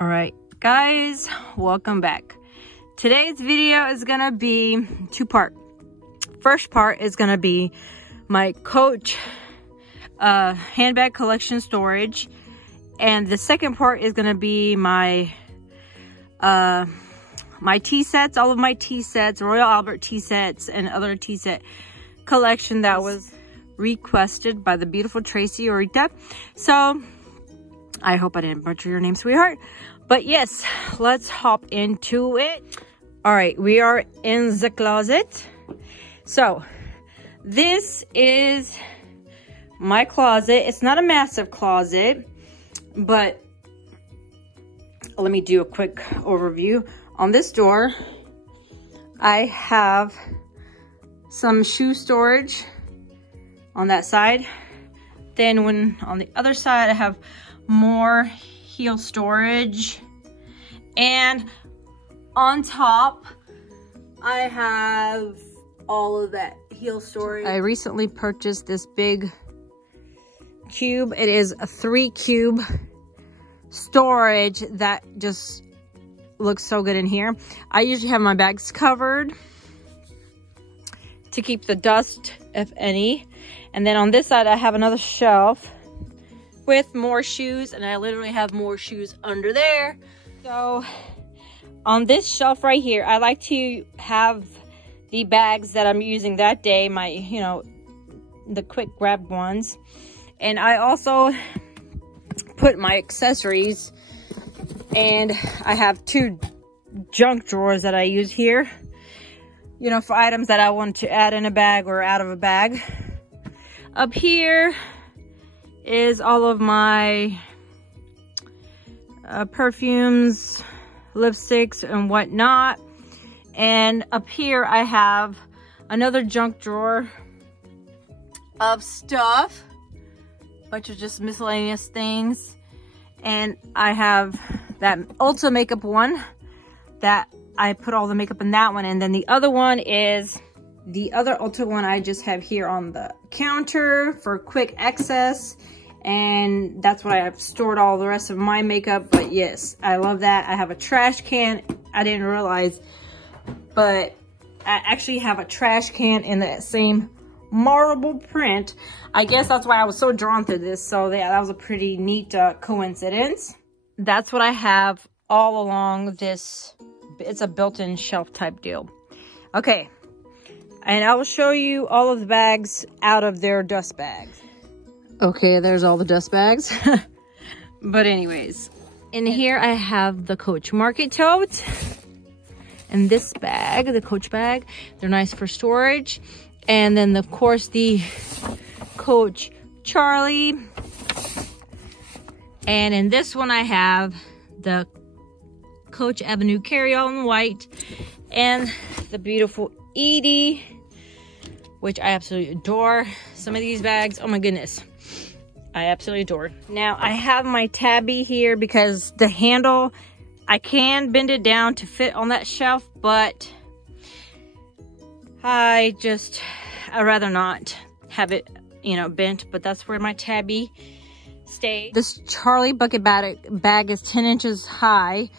All right, guys, welcome back. Today's video is gonna be two-part. First part is gonna be my Coach handbag collection storage, and the second part is gonna be my my tea sets, all of my tea sets, Royal Albert tea sets, and other tea set collection that was requested by the beautiful Tracy Orita. So I hope I didn't butcher your name, sweetheart. But yes, let's hop into it. All right, we are in the closet. So this is my closet. It's not a massive closet, but let me do a quick overview. On this door, I have some shoe storage on that side. Then on the other side, I have more heel storage. And on top, I have all of that heel storage. I recently purchased this big cube. It is a 3-cube storage that just looks so good in here. I usually have my bags covered to keep the dust, if any. And then on this side, I have another shelf with more shoes, and I literally have more shoes under there. So on this shelf right here, I like to have the bags that I'm using that day, my, you know, the quick grab ones. And I also put my accessories, and I have 2 junk drawers that I use here, you know, for items that I want to add in a bag or out of a bag. Up here is all of my perfumes, lipsticks, and whatnot. And up here I have another junk drawer of stuff, bunch of just miscellaneous things. And I have that Ulta makeup one that I put all the makeup in that one. And then the other one is the other Ulta one I just have here on the counter for quick access. And that's why I've stored all the rest of my makeup. But yes, I love that. I have a trash can. I didn't realize, but I actually have a trash can in that same marble print. I guess that's why I was so drawn to this. So yeah, that was a pretty neat coincidence. That's what I have all along this. It's a built-in shelf type deal. Okay, and I will show you all of the bags out of their dust bags. Okay, there's all the dust bags. But anyways, in here I have the Coach Market Tote and this bag, the Coach bag. They're nice for storage. And then of course the Coach Charlie. And in this one I have the Coach Avenue carry-all in white and the beautiful Edie, which I absolutely adore. Some of these bags, oh my goodness, I absolutely adore. Now I have my tabby here because the handle, I can bend it down to fit on that shelf, but I'd rather not have it, you know, bent, but that's where my tabby stays. This Charlie bucket bag is 10 inches high,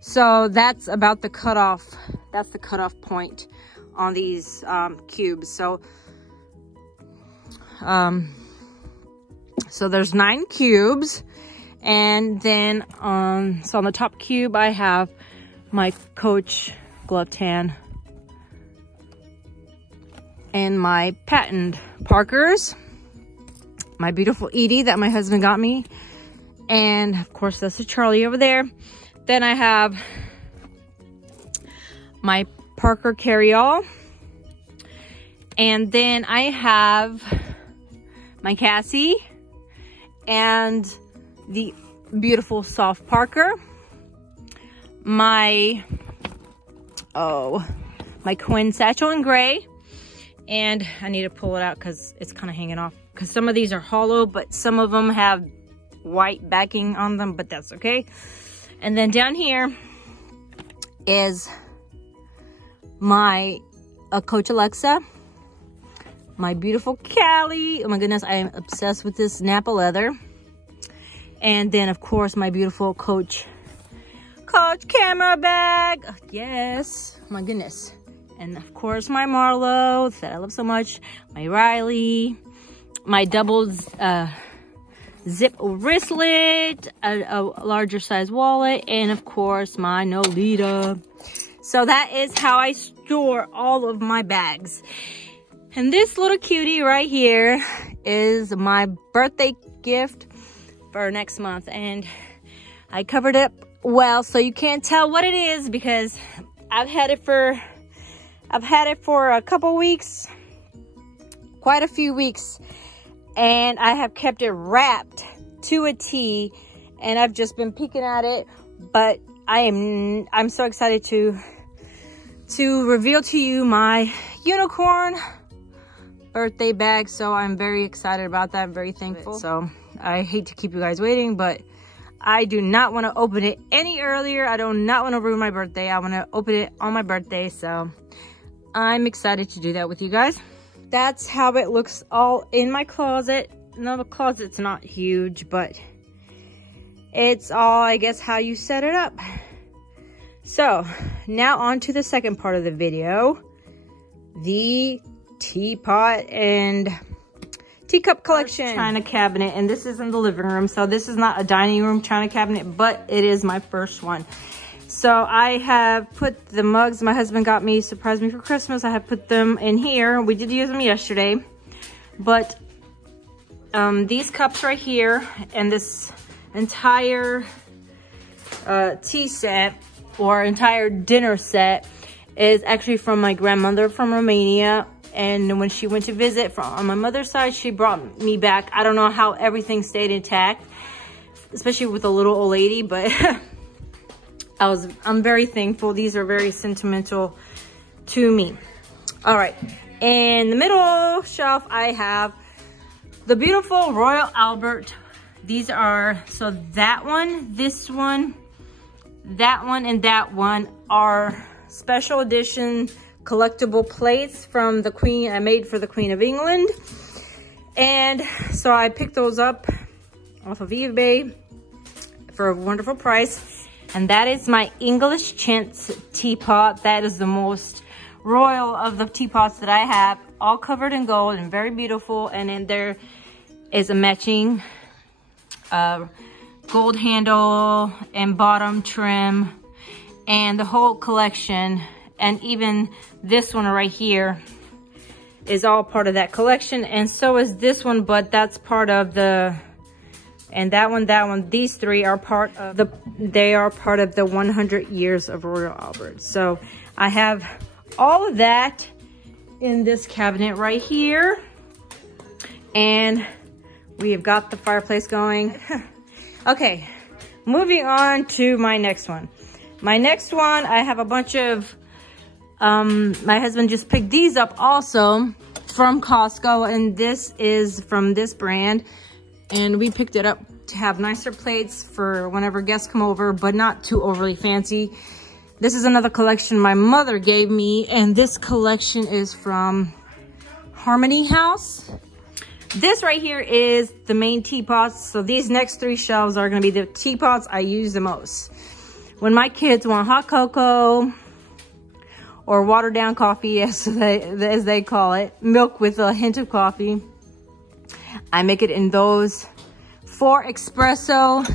so that's about the cutoff. That's the cutoff point on these cubes. So there's 9 cubes, and then so on the top cube I have my Coach glove tan and my patent Parkers, my beautiful Edie that my husband got me, and of course that's the Charlie over there. Then I have my Parker carry-all, and then I have my Cassie and the beautiful soft Parker, my Quinn satchel in gray, and I need to pull it out because it's kind of hanging off, because some of these are hollow, but some of them have white backing on them, but that's okay. And then down here is my Coach Alexa, my beautiful Callie. Oh my goodness, I am obsessed with this Napa leather. And then of course my beautiful Coach Coach camera bag. Yes, my goodness. And of course my Marlo that I love so much. My Riley, my double zip wristlet, a larger size wallet, and of course my Nolita. So that is how I store all of my bags. And this little cutie right here is my birthday gift for next month, and I covered it well so you can't tell what it is because I've had it for a couple weeks, quite a few weeks, and I have kept it wrapped to a T, and I've just been peeking at it. But I'm so excited to reveal to you my unicorn birthday bag. So I'm very excited about that. I'm very thankful. So I hate to keep you guys waiting, but I do not want to open it any earlier. I do not want to ruin my birthday. I want to open it on my birthday. So I'm excited to do that with you guys. That's how it looks all in my closet. No, the closet's not huge, but it's all, I guess, how you set it up. So now on to the second part of the video, the teapot and teacup collection. China cabinet, and this is in the living room. So this is not a dining room china cabinet, but it is my first one. So I have put the mugs my husband got me, surprised me for Christmas. I have put them in here. We did use them yesterday, but these cups right here and this entire tea set or entire dinner set is actually from my grandmother from Romania. And when she went to visit on my mother's side, she brought me back. I don't know how everything stayed intact, especially with a little old lady, but I'm very thankful. These are very sentimental to me. All right, in the middle shelf, I have the beautiful Royal Albert. These are, so that one, this one, that one, and that one are special edition collectible plates from the Queen. I made for the Queen of England. And so I picked those up off of eBay for a wonderful price. And that is my English chintz teapot. That is the most royal of the teapots that I have, all covered in gold and very beautiful. And then there is a matching gold handle and bottom trim, and the whole collection. And even this one right here is all part of that collection, and so is this one, but that's part of the, and that one, these three are part of the, they are part of the 100 years of Royal Albert. So I have all of that in this cabinet right here, and we have got the fireplace going. Okay, moving on to my next one. My next one, I have a bunch of, my husband just picked these up also from Costco, and this is from this brand, and we picked it up to have nicer plates for whenever guests come over, but not too overly fancy. This is another collection my mother gave me, and this collection is from Harmony House. This right here is the main teapots. So these next three shelves are going to be the teapots I use the most. When my kids want hot cocoa or watered down coffee, as they call it, milk with a hint of coffee, I make it in those. For espresso,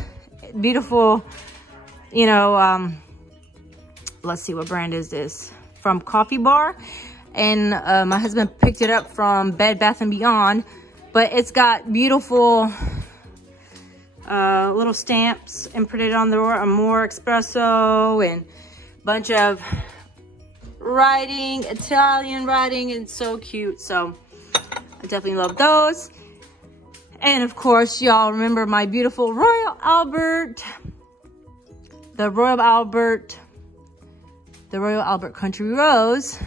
beautiful, you know, let's see, what brand is this? From Coffee Bar. And my husband picked it up from Bed Bath & Beyond. But it's got beautiful little stamps imprinted on the door, more espresso, and a bunch of writing, Italian writing, and so cute. So I definitely love those. And of course, y'all remember my beautiful Royal Albert, the Royal Albert Country Rose.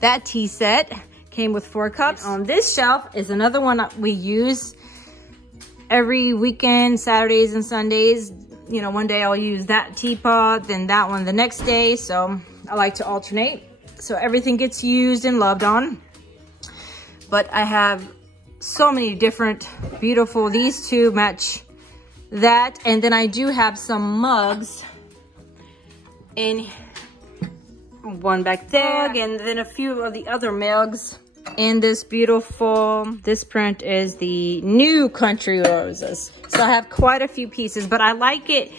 That tea set came with 4 cups. On this shelf is another one that we use every weekend, Saturdays and Sundays. You know, one day I'll use that teapot, then that one the next day. So I like to alternate, so everything gets used and loved on. But I have so many different beautiful, these two match that. And then I do have some mugs in one back there, and then a few of the other mugs in this beautiful, this print is the new Country Roses. So I have quite a few pieces, but I like it.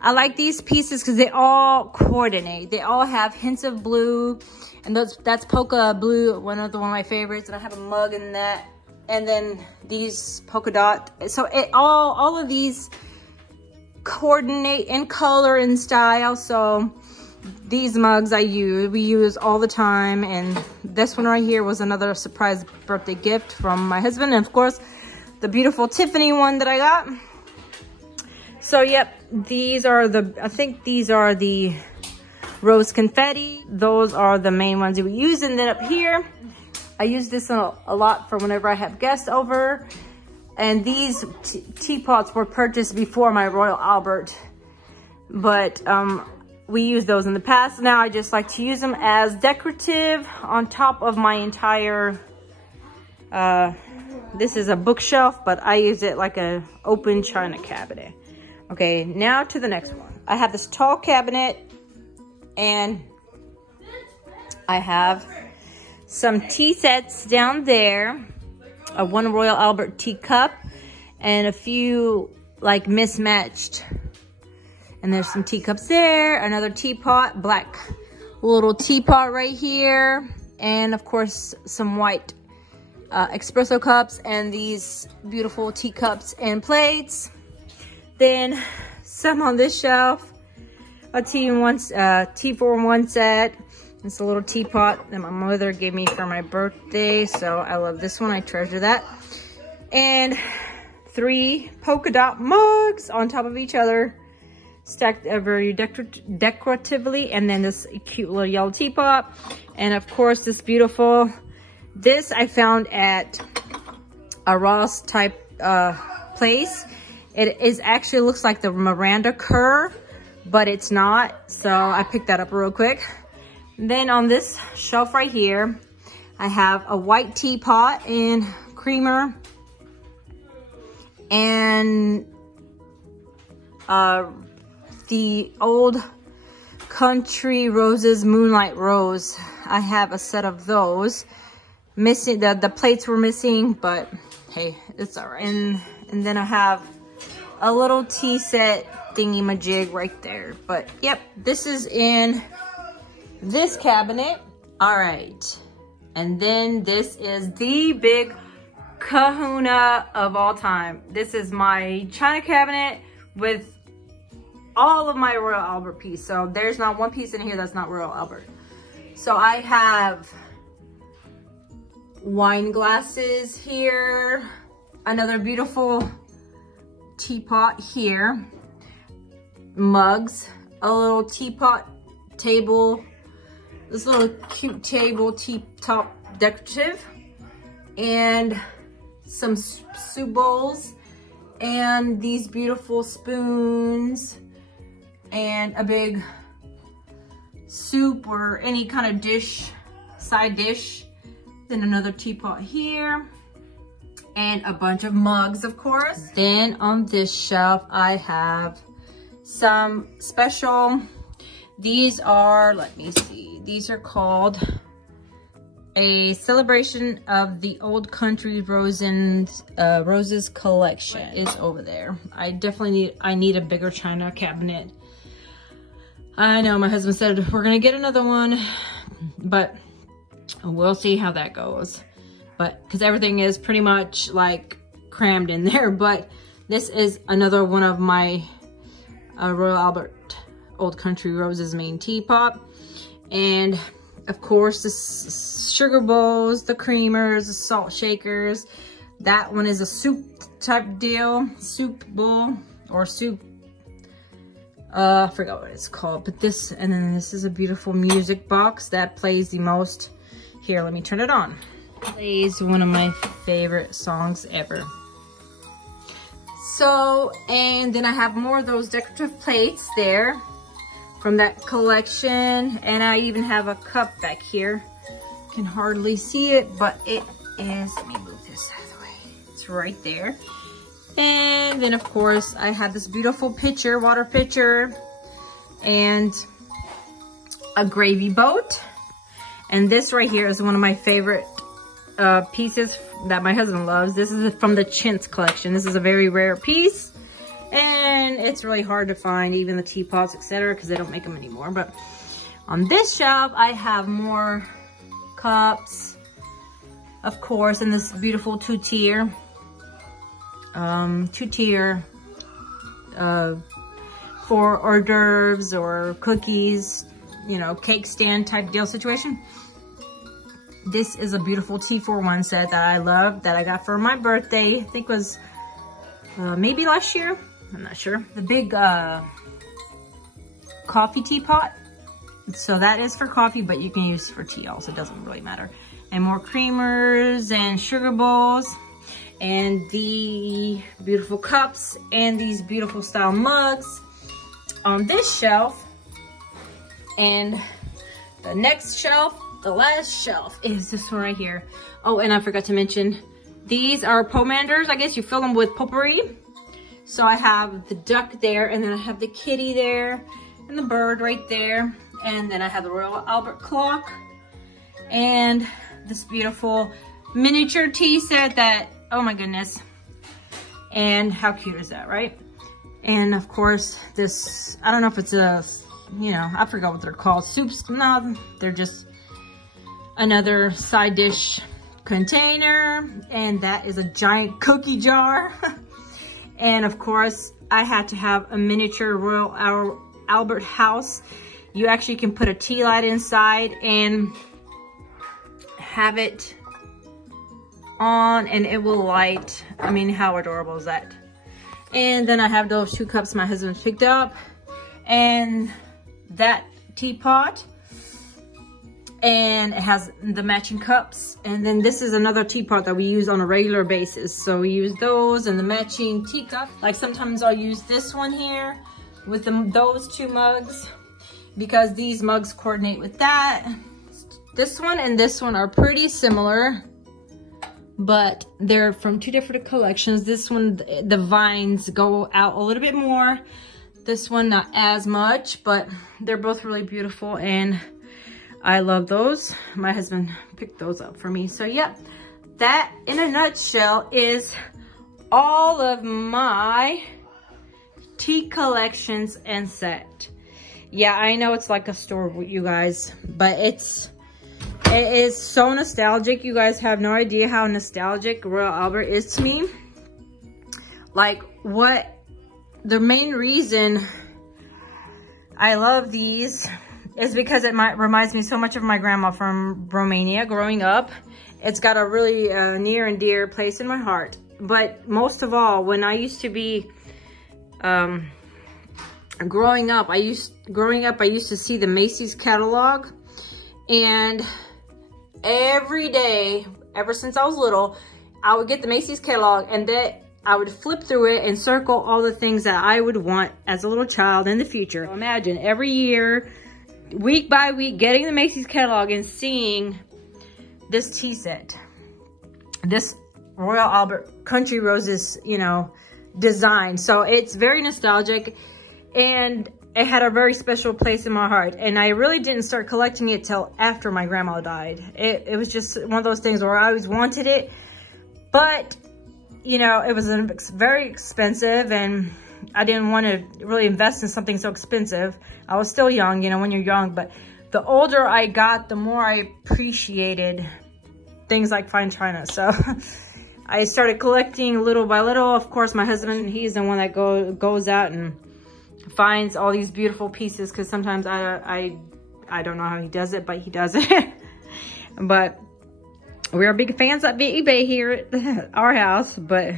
I like these pieces because they all coordinate. They all have hints of blue, and that's polka blue, one of my favorites. And I have a mug in that, and then these polka dot. So it all of these coordinate in color and style. So these mugs we use all the time, and this one right here was another surprise birthday gift from my husband, and of course the beautiful Tiffany one that I got. So yep, these are I think these are the rose confetti. Those are the main ones that we use. And then up here, I use this a lot for whenever I have guests over. And these teapots were purchased before my Royal Albert, but we used those in the past. Now I just like to use them as decorative on top of my entire, this is a bookshelf, but I use it like a open china cabinet. Okay, now to the next one. I have this tall cabinet, and I have some tea sets down there, one Royal Albert teacup, and a few like mismatched. And there's some teacups there, another teapot, black little teapot right here, and of course some white espresso cups, and these beautiful teacups and plates. Then some on this shelf, a tea-for-one set. It's a little teapot that my mother gave me for my birthday, so I love this one. I treasure that. And 3 polka dot mugs on top of each other, stacked very decoratively. And then this cute little yellow teapot, and of course this beautiful, this I found at a Ross type place. It is actually looks like the Miranda Kerr, but it's not. So I picked that up real quick. Then on this shelf right here, I have a white teapot and creamer, and the old Country Roses Moonlight Rose. I have a set of those. Missing, the plates were missing, but hey, it's all right. And then I have a little tea set thingy majig right there. But yep, this is in this cabinet. All right, and then this is the big kahuna of all time. This is my china cabinet with all of my Royal Albert piece. So there's not one piece in here that's not Royal Albert. So I have wine glasses here, another beautiful teapot here, mugs, a little teapot table, this little cute table, top decorative, and some soup bowls, and these beautiful spoons, and a big soup or any kind of dish, side dish. Then another teapot here, and a bunch of mugs, of course. Then on this shelf, I have some special, these are, let me see, these are called a celebration of the old Country Roses collection. Is over there. I definitely need a bigger china cabinet. I know my husband said we're gonna get another one, but we'll see how that goes. But because everything is pretty much like crammed in there. But this is another one of my Royal Albert Old Country Roses main teapot. And of course the sugar bowls, the creamers, the salt shakers. That one is a soup type deal, soup bowl or soup, I forgot what it's called. But this, and then this is a beautiful music box that plays the most. Here, let me turn it on. Plays one of my favorite songs ever. So, and then I have more of those decorative plates there from that collection. And I even have a cup back here. Can hardly see it, but it is, let me move this out of the way. It's right there. And then of course I have this beautiful pitcher, water pitcher, and a gravy boat. And this right here is one of my favorite pieces that my husband loves. This is from the Chintz collection. This is a very rare piece, and it's really hard to find, even the teapots, etc., because they don't make them anymore. But on this shelf, I have more cups, of course, and this beautiful two-tier for hors d'oeuvres or cookies, you know, cake stand type deal situation. This is a beautiful T41 set that I love, that I got for my birthday. I think it was maybe last year. I'm not sure. The big coffee teapot. So that is for coffee, but you can use for tea also. It doesn't really matter. And more creamers and sugar bowls. And the beautiful cups and these beautiful style mugs on this shelf. And the next shelf, the last shelf, is this one right here. Oh, and I forgot to mention, these are pomanders. I guess you fill them with potpourri. So I have the duck there, and then I have the kitty there, and the bird right there. And then I have the Royal Albert clock, and this beautiful miniature tea set that, oh my goodness. And how cute is that, right? And of course, this, I don't know if it's a, you know, I forgot what they're called. Soups, no, they're just another side dish container. And that is a giant cookie jar. And of course, I had to have a miniature Royal Albert house. You actually can put a tea light inside and have it on and it will light. I mean, how adorable is that? And then I have those 2 cups my husband picked up, and that teapot, and it has the matching cups. And then this is another teapot that we use on a regular basis. So we use those and the matching teacup. Like sometimes I'll use this one here with those 2 mugs, because these mugs coordinate with that. This one and this one are pretty similar, but they're from 2 different collections. This one, the vines go out a little bit more. This one, not as much, but they're both really beautiful and I love those. My husband picked those up for me. So yeah, that in a nutshell is all of my tea collections and set. Yeah, I know it's like a store with you guys, but it is so nostalgic. You guys have no idea how nostalgic Royal Albert is to me. Like, what the main reason I love these is because it reminds me so much of my grandma from Romania growing up. It's got a really near and dear place in my heart. But most of all, when I used to be growing up, I used to see the Macy's catalog, and every day, ever since I was little, I would get the Macy's catalog, and then I would flip through it and circle all the things that I would want as a little child in the future. So imagine every year, week by week, getting the Macy's catalog and seeing this tea set, this Royal Albert Country Roses, you know, design. So it's very nostalgic, and it had a very special place in my heart. And I really didn't start collecting it till after my grandma died. It was just one of those things where I always wanted it, but you know, it was very expensive, and I didn't want to really invest in something so expensive. I was still young, you know, when you're young, but the older I got, the more I appreciated things like fine china. So I started collecting little by little. Of course, my husband, he's the one that goes out and finds all these beautiful pieces, because sometimes I don't know how he does it, but he does it. But we are big fans of eBay here at our house, but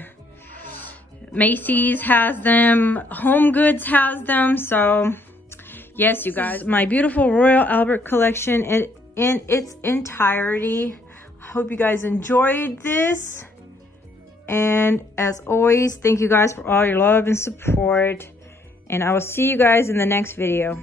Macy's has them, Home Goods has them. So yes, you guys, my beautiful Royal Albert collection in its entirety. I hope you guys enjoyed this. And as always, thank you guys for all your love and support. And I will see you guys in the next video.